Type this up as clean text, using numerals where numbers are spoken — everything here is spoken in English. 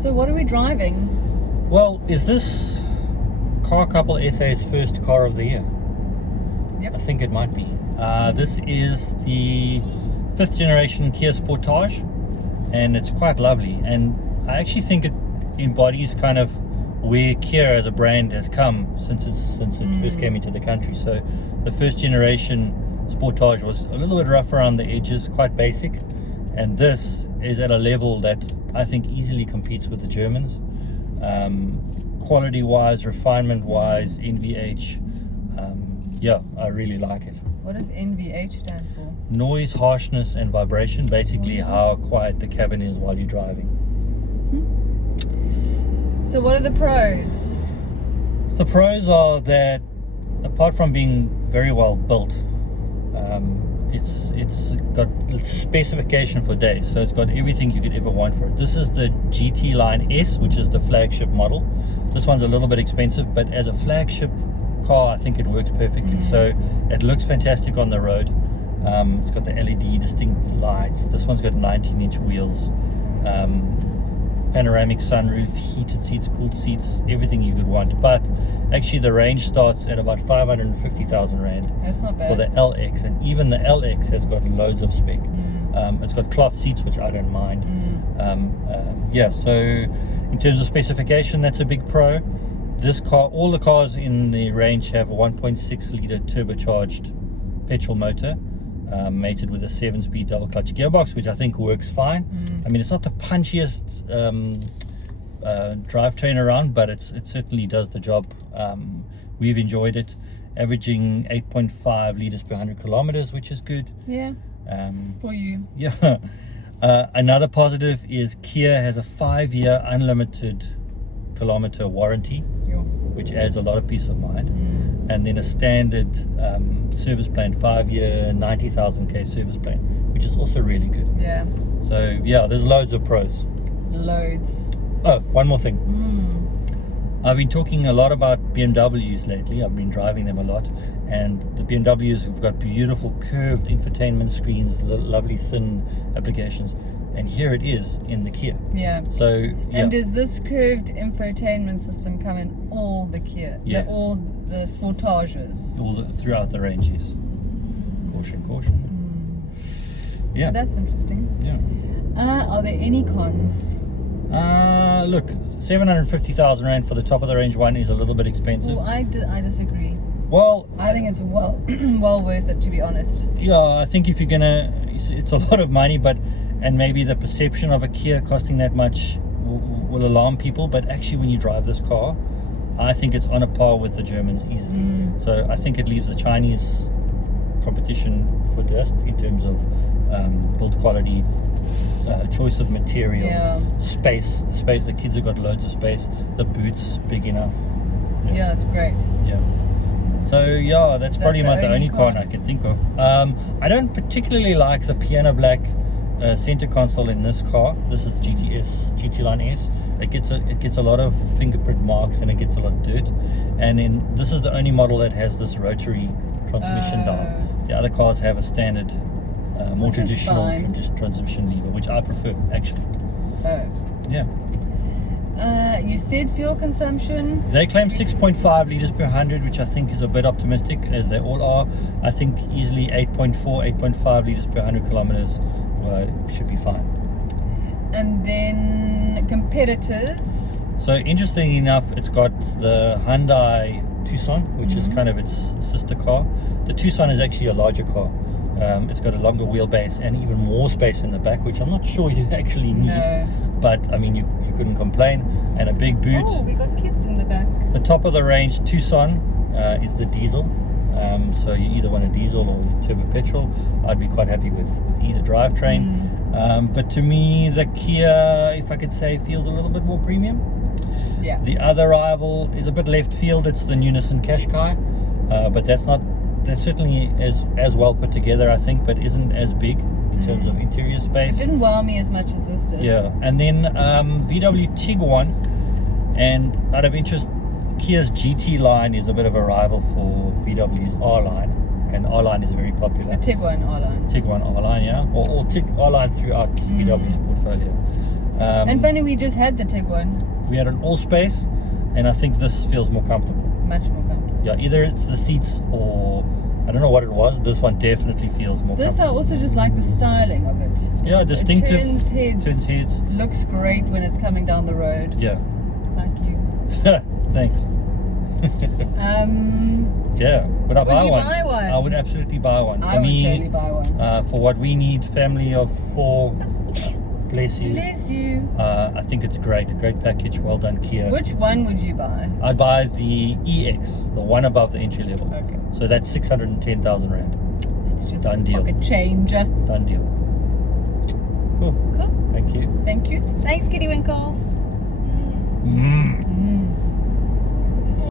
So what are we driving? Well, is this Car Couple SA's first car of the year? Yep. I think it might be. This is the 5th generation Kia Sportage, and it's quite lovely, and I actually think it embodies kind of where Kia as a brand has come since it first came into the country. So the 1st generation Sportage was a little bit rough around the edges, quite basic, and this is at a level that I think easily competes with the Germans, quality wise, refinement wise, NVH. Yeah, I really like it. What does NVH stand for? Noise, harshness and vibration, basically how quiet the cabin is while you're driving. So what are the pros? The pros are that apart from being very well built, it's got specification for days, so it's got everything you could ever want for it. This is the GT-Line S, which is the flagship model. This one's a little bit expensive, but as a flagship car I think it works perfectly. So it looks fantastic on the road. It's got the LED distinct lights. This one's got 19-inch wheels, panoramic sunroof, heated seats, cooled seats, everything you could want. But actually the range starts at about 550,000 Rand. That's not bad. For the LX, and even the LX has got loads of spec. It's got cloth seats, which I don't mind. Yeah, so in terms of specification, that's a big pro. This car, all the cars in the range have a 1.6 litre turbocharged petrol motor, mated with a 7-speed double clutch gearbox, which I think works fine. I mean, it's not the punchiest drivetrain around, but it certainly does the job. We've enjoyed it, averaging 8.5 litres per 100 kilometers, which is good. Yeah. For you. Yeah. Another positive is Kia has a 5-year unlimited kilometer warranty, which adds a lot of peace of mind. And then a standard service plan, 5-year 90,000 service plan, which is also really good. Yeah. So yeah, there's loads of pros. Loads. Oh, one more thing. I've been talking a lot about BMWs lately. I've been driving them a lot, and the BMWs have got beautiful curved infotainment screens, lovely thin applications, and here it is in the Kia. Yeah. So yeah. And does this curved infotainment system come in all the Kia? Yeah. All the Sportages? Throughout the range, yes. Caution, caution. Yeah. That's interesting. Yeah. Are there any cons? Look, 750,000 Rand for the top of the range one is a little bit expensive. Well, I disagree. Well, I think it's well worth it, to be honest. Yeah, I think if you're gonna, it's a lot of money, and maybe the perception of a Kia costing that much will alarm people, but actually when you drive this car, I think it's on a par with the Germans easily. So I think it leaves the Chinese competition for dust in terms of build quality, choice of materials, space. The kids have got loads of space. The boot's big enough. Yeah, it's great. Yeah. So yeah, that's probably the only con I can think of. I don't particularly like the piano black center console in this car. This is GT-Line S. It gets a lot of fingerprint marks and it gets a lot of dirt. And then this is the only model that has this rotary transmission dial. The other cars have a standard, more traditional transmission lever, which I prefer actually. Yeah. You said fuel consumption? They claim 6.5 litres per 100, which I think is a bit optimistic, as they all are. I think easily 8.5 litres per 100 kilometers should be fine. And then competitors? So interestingly enough, it's got the Hyundai Tucson, which is kind of its sister car. The Tucson is actually a larger car. It's got a longer wheelbase and even more space in the back, which I'm not sure you actually need. No. But I mean, you couldn't complain. And a big boot. Oh, we got kids in the back. The top of the range Tucson is the diesel. So you either want a diesel or turbo petrol. I'd be quite happy with either drivetrain. But to me, the Kia, if I could say, feels a little bit more premium. Yeah. The other rival is a bit left field. It's the Unison Qashqai, but that's certainly as well put together, I think, but isn't as big in terms of interior space. It didn't wow me as much as this did. Yeah, and then VW Tiguan, and out of interest, Kia's GT line is a bit of a rival for VW's R line, and R line is very popular. The Tiguan R line. Tiguan R line, yeah, or R line throughout VW's portfolio. And funny, we just had the Tiguan. We had an all space, and I think this feels more comfortable. Much more comfortable. Yeah, either it's the seats or I don't know what it was. This one definitely feels more This I comfortable. also just like the styling of it. Yeah, distinctive. It turns heads. Looks great when it's coming down the road. Yeah. Like you. Thanks. Yeah, would I buy one? Buy one? I would absolutely buy one. I would totally buy one. For what we need, family of 4. Bless you. Bless you. I think it's great package. Well done, Kia. Which one would you buy? I'd buy the EX, the one above the entry level. Okay. So that's 610,000 rand. It's just Done a deal. pocket changer. Done deal. Cool. Cool. Thank you. Thank you. Thanks, Kitty Winkles. Mm. Mm.